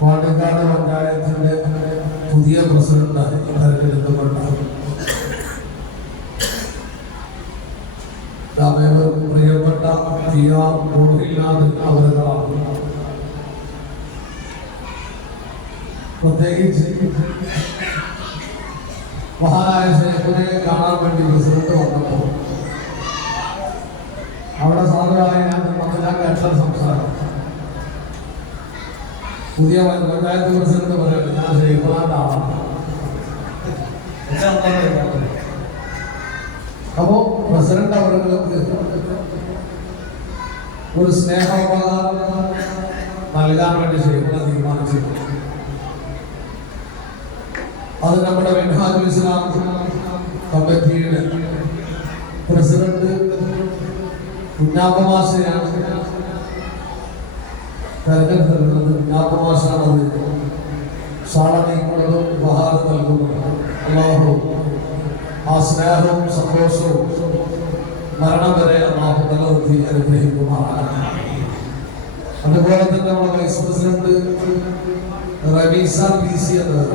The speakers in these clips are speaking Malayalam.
പാണ്ടിക്കാട് പഞ്ചായത്തിന്റെ പുതിയ പ്രസിഡന്റായി തെരഞ്ഞെടുക്കപ്പെട്ട പ്രിയപ്പെട്ട PR റോഹിൽനാഥ് അവരുകളാണ്. പ്രത്യേകിച്ച് മഹാനായ ശേഖനെ കാണാൻ വേണ്ടി പ്രസിഡന്റ് വന്നപ്പോൾ അവിടെ സാധുവായി ഞാൻ കേട്ട സംസാരം പുതിയ പഞ്ചായത്ത് പ്രസിഡന്റ് പറയുന്നത് ഞാൻ ശേഖനാന്റെ ആളാണ്. അപ്പോ പ്രസിഡന്റ് അവർക്ക് ഒരു സ്നേഹോപകാരം നൽകാൻ വേണ്ടി ശേഖന തീരുമാനിച്ചു. അത് നമ്മുടെ മിൻഹാജുൽ ഇസ്ലാം കമ്മിറ്റിയുടെ പ്രസിഡന്റ് കുഞ്ഞാപ്പമാശയാണ് തെരഞ്ഞെടുത്തിട്ടുള്ളത്. കുഞ്ഞാപ്പമാശാണത് സാളനീക്കുന്നതും ഉപഹാരം നൽകുന്നതും. അല്ലാഹു ആ സ്നേഹവും സന്തോഷവും മരണം വരെ അല്ലാഹു നിലനിർത്തി അനുഗ്രഹിക്കുമാറാണ്. അതുപോലെ തന്നെ നമ്മുടെ വൈസ് പ്രസിഡന്റ് റമീസ PC എന്നത്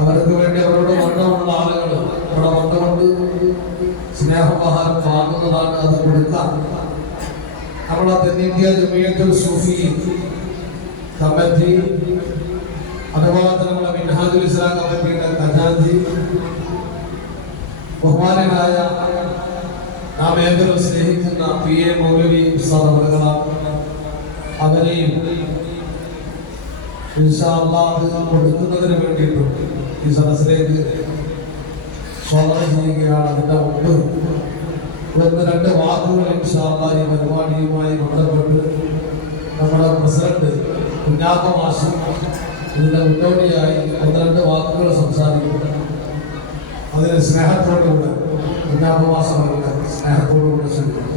അവർക്ക് വേണ്ടി അവരോട് ബന്ധമുള്ള ആളുകൾ ഇവിടെ വന്നുകൊണ്ട് സ്നേഹോപഹാരം വാങ്ങുന്നതാണ്. അത് കൊടുക്കാൻ നമ്മുടെ തെന്നിന്ത്യ ജമിയത്തുൽ സൂഫി കമ്മിറ്റി, അതുപോലെ തന്നെ നമ്മുടെ മിൻഹാജുൽ ഇസ്ലാം കമ്മിറ്റിയുടെ ഖജാൻജി, ബഹുമാനനായ നാം ഏവരും സ്നേഹിക്കുന്ന PA മൗലവി ഉസ്താദ് അവരുകളാണ്. അവരെയും ഇൻഷാ അല്ലാഹ് കൊടുക്കുന്നതിന് വേണ്ടിയിട്ടും ഈ സദസ്സിലേക്ക് സ്വാഗതം ചെയ്യുകയാണ്. അതിന്റെ മുമ്പ് ഒന്ന് രണ്ട് വാക്കുകൾ ഇൻഷാ അല്ലാഹ് ഈ പരിപാടിയുമായി ബന്ധപ്പെട്ട് നമ്മുടെ പ്രസിഡന്റ് കുഞ്ഞാപ്പ മാഷ് ഇതിന്റെ മുന്നോടിയായി ഒന്ന് രണ്ട് വാക്കുകൾ സംസാരിക്കും. അതിന് സ്നേഹത്തോടുകൂടെ കുഞ്ഞാപ്പ മാഷ് അവരുടെ സ്നേഹത്തോടുകൂടെ ശ്രമിക്കും.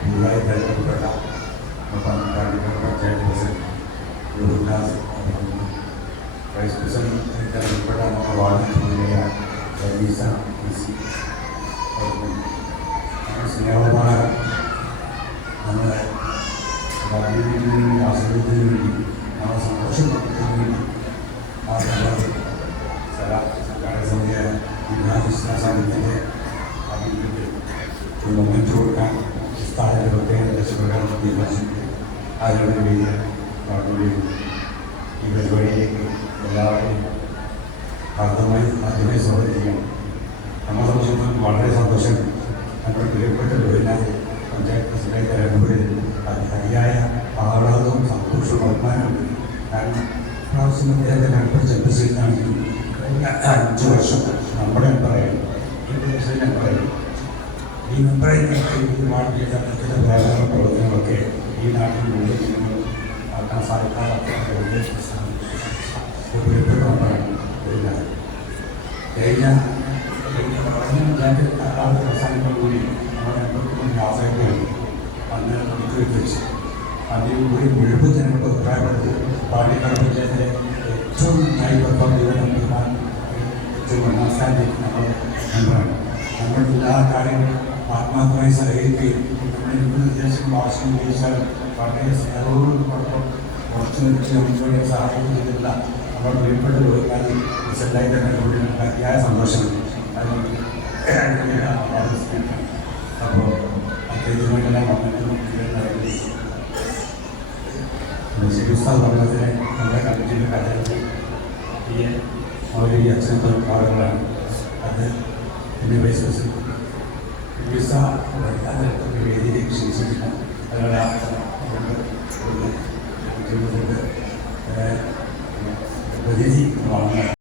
പുതുതായി തെരഞ്ഞെടുക്കപ്പെട്ട പഞ്ചായത്ത് പ്രസിഡന്റ്, വൈസ് പ്രസിഡന്റ് തെരഞ്ഞെടുക്കപ്പെട്ട നമ്മുടെ വാർഡ് റമീസ PC, സ്നേഹോപഹാരം നമ്മുടെ ആസ്വദിക്കുന്നതിന് വേണ്ടി നമ്മുടെ സന്തോഷം പങ്കിടുന്നതിന് വേണ്ടി ആ സർക്കാർ സമിതിയായ മിൻഹാജുൽ ഇസ്ലാം സമിതിയുടെ അഭിമുഖ്യത്തിൽ ഒരു മൊമെന്റ് കൊടുക്കാൻ സ്ഥാനത്ത് പ്രത്യേക രക്ഷപ്പെടാൻ തീരുമാനിച്ചിട്ടുണ്ട്. അതിനുള്ള വേദിയ ഈ പരിപാടിയിലേക്ക് എല്ലാവരെയും ആദ്യമായി സ്വാഗതം ചെയ്യണം. നമ്മളെ സംബന്ധിച്ചിടത്തോളം വളരെ സന്തോഷം. നമ്മുടെ പ്രിയപ്പെട്ട റോഹിൽനാഥ് പഞ്ചായത്ത് പ്രസിഡന്റായി തെരഞ്ഞെടുപ്പിൽ അതിയായ ആഹ്ലാദവും സന്തോഷവും അഭിമാനമുണ്ട്. കാരണം പ്രാവശ്യം അദ്ദേഹത്തിൻ്റെ അടുത്ത ചന്ദ്രശേഖരനാണെങ്കിൽ കഴിഞ്ഞ 5 വർഷം നമ്മുടെ മെമ്പറായിരുന്നു. ഈ പ്രദേശത്തിൻ്റെ മെമ്പറായിരുന്നു. ഈ മെമ്പറായി ഒരുപാട് അദ്ദേഹത്തിൻ്റെ വ്യാപാര പ്രവർത്തനങ്ങളൊക്കെ ഈ നാട്ടിൽ മുഴുവൻ ആക്കാൻ സാധിക്കാത്ത പ്രിയപ്പെട്ട മെമ്പറാണ് റോഹിൽനാഥ്. കഴിഞ്ഞ അവസാനത്തോടുകൂടി നമ്മുടെ മെമ്പർക്ക് ആശ്രയിക്കുകയാണ്. അന്ന് നമുക്ക് വെച്ച് അതിൽ കൂടി മുഴുവൻ ജനങ്ങളുടെ അഭിപ്രായപ്പെട്ടത് പാണ്ടിക്കാട് പഞ്ചായത്തിലെ ഏറ്റവും നന്നായി പെർഫോം ചെയ്ത മെമ്പർമാർ ഏറ്റവും 1ാം സ്ഥാനത്തേക്ക് നമ്മൾ മെമ്പറാണ്. നമ്മൾ എല്ലാ കാര്യങ്ങളും ആത്മാർത്ഥമായി സഹകരിക്കുകയും നമ്മുടെ എന്ത് നിർദ്ദേശങ്ങളും ആവശ്യം ഉപയോഗിച്ചാലും വളരെ സ്നേഹത്തോടും കുറച്ച് നിർദ്ദേശം മുൻപോട്ട് സഹായം ചെയ്തിട്ടുള്ള നമ്മൾ പ്രിയപ്പെട്ട റോഹിൽനാഥ് പ്രസിഡന്റായി തെരഞ്ഞെടുപ്പിൽ അതിയായ സന്തോഷമുണ്ട്. അപ്പോൾ അദ്ദേഹത്തിനുവേണ്ടിയെല്ലാം ശരിസ്ഥാൻ പഠനത്തിന് നമ്മുടെ കമ്മിറ്റിയുടെ ഖജാൻജി PA മൗലവി അച്ഛൻ ആളുകളാണ്. അത് എൻ്റെ വൈസ് പ്രസിഡന്റ് വേദിയിലേക്ക് ക്ഷണിച്ചിട്ടില്ല. അതിനുള്ള പ്രതിനിധി വാങ്ങാൻ